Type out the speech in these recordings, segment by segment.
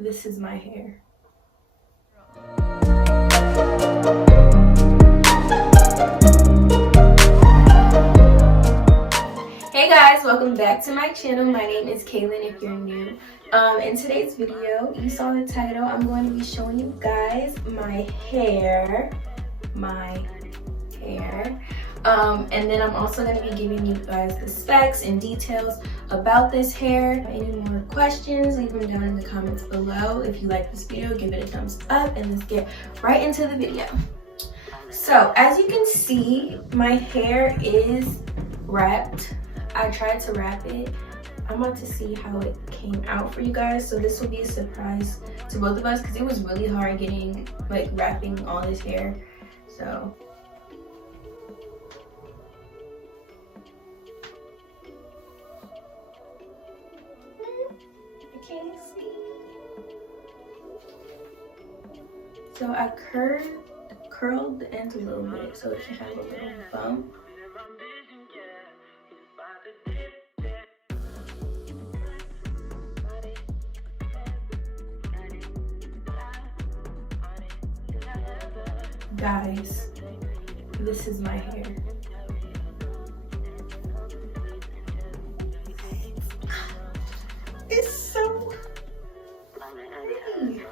This is my hair. Hey guys, welcome back to my channel. My name is Kaylin if you're new. In today's video, you saw the title, I'm going to be showing you guys my hair. And then I'm also going to be giving you guys the specs and details about this hair. Any more questions, leave them down in the comments below. If you like this video, give it a thumbs up and let's get right into the video. So as you can see, my hair is wrapped. I tried to wrap it. I'm about to see how it came out for you guys. So this will be a surprise to both of us because it was really hard getting, wrapping all this hair. So I can't see. So I curled the ends a little bit so it should have a little bump. Guys, this is my hair. It's so pretty.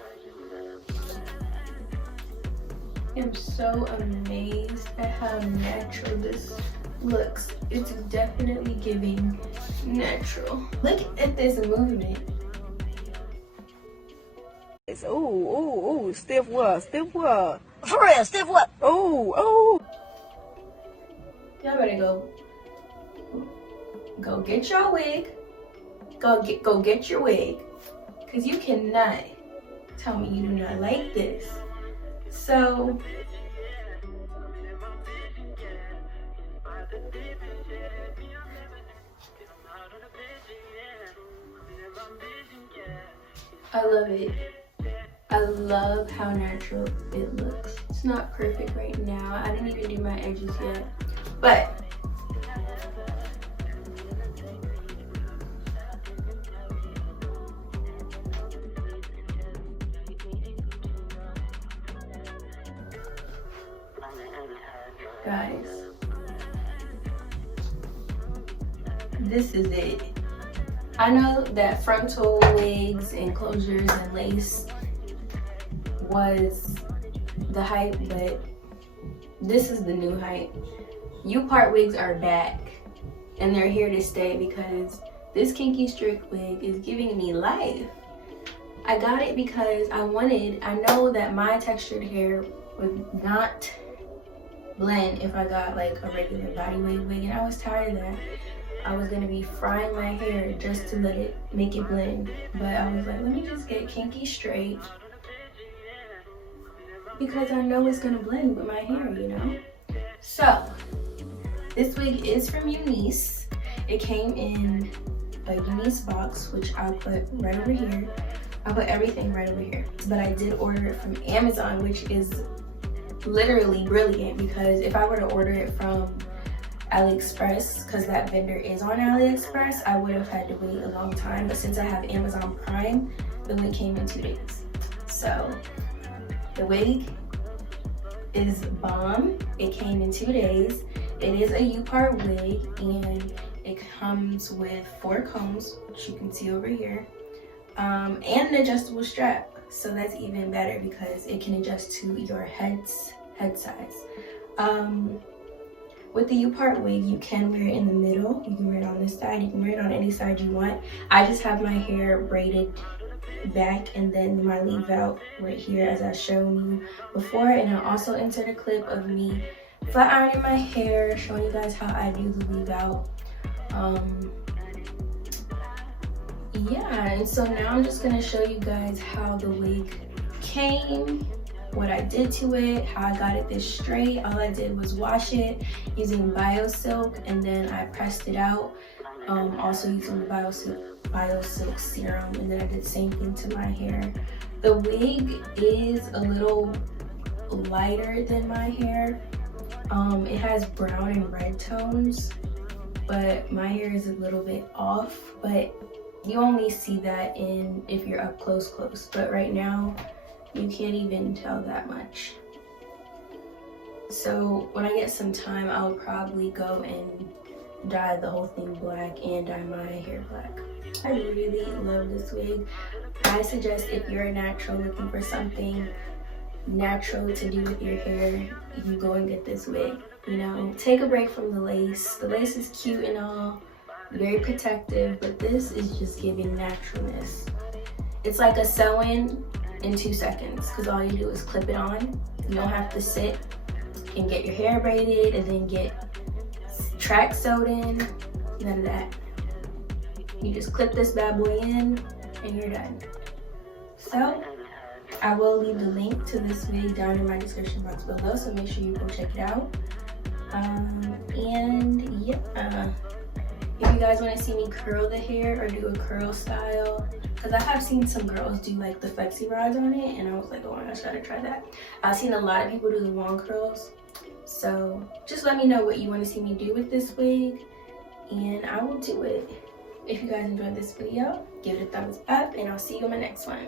I'm so amazed at how natural this looks. It's definitely giving natural. Look at this movement. It's ooh, stiff what? For real, stiff what? Oh. Y'all better go get your wig. Go get your wig. Cause you cannot tell me you do not like this. So I love it. I love how natural it looks. It's not perfect right now. I didn't even do my edges yet, but guys, this is it. I know that frontal wigs and closures and lace was the hype, but this is the new hype. U-part wigs are back and they're here to stay because this Kinky strip wig is giving me life. I got it because I know that my textured hair would not blend if I got like a regular body wig, and I was tired of that. I was gonna be frying my hair just to make it blend, but I was like, let me just get Kinky straight because I know it's gonna blend with my hair, you know? So this wig is from Unice. It came in a Unice box, which I'll put right over here. I'll put everything right over here. But I did order it from Amazon, which is literally brilliant because if I were to order it from AliExpress, because that vendor is on AliExpress, I would have had to wait a long time. But since I have Amazon Prime, the wig came in 2 days. So the wig is bomb. It came in 2 days. It is a U-part wig and it comes with 4 combs, which you can see over here, and an adjustable strap. So that's even better because it can adjust to your head size. With the U-part wig, you can wear it in the middle. You can wear it on this side. You can wear it on any side you want. I just have my hair braided back and then my leave out right here as I've shown you before. And I'll also insert a clip of me flat ironing my hair, showing you guys how I do the leave out. Yeah, and so now I'm just gonna show you guys how the wig came, what I did to it, how I got it this straight. All I did was wash it using BioSilk and then I pressed it out, also using the BioSilk serum, and then I did the same thing to my hair. The wig is a little lighter than my hair. It has brown and red tones, but my hair is a little bit off, but You only see that if you're up close, but right now you can't even tell that much. So when I get some time, I'll probably go and dye the whole thing black and dye my hair black. I really love this wig. I suggest if you're a natural looking for something natural to do with your hair, you go and get this wig. You know, take a break from the lace. The lace is cute and all, very protective, but this is just giving naturalness. It's like a sew-in 2 seconds, because all you do is clip it on. You don't have to sit and get your hair braided and then get track sewed in, none of that. You just clip this bad boy in and you're done. So I will leave the link to this wig down in my description box below, so make sure you go check it out. And yeah, if you guys want to see me curl the hair or do a curl style, because I have seen some girls do like the flexi rods on it, and I was like, oh my gosh, I gotta try that. I've seen a lot of people do the long curls, so just let me know what you want to see me do with this wig, and I will do it. If you guys enjoyed this video, give it a thumbs up, and I'll see you in my next one.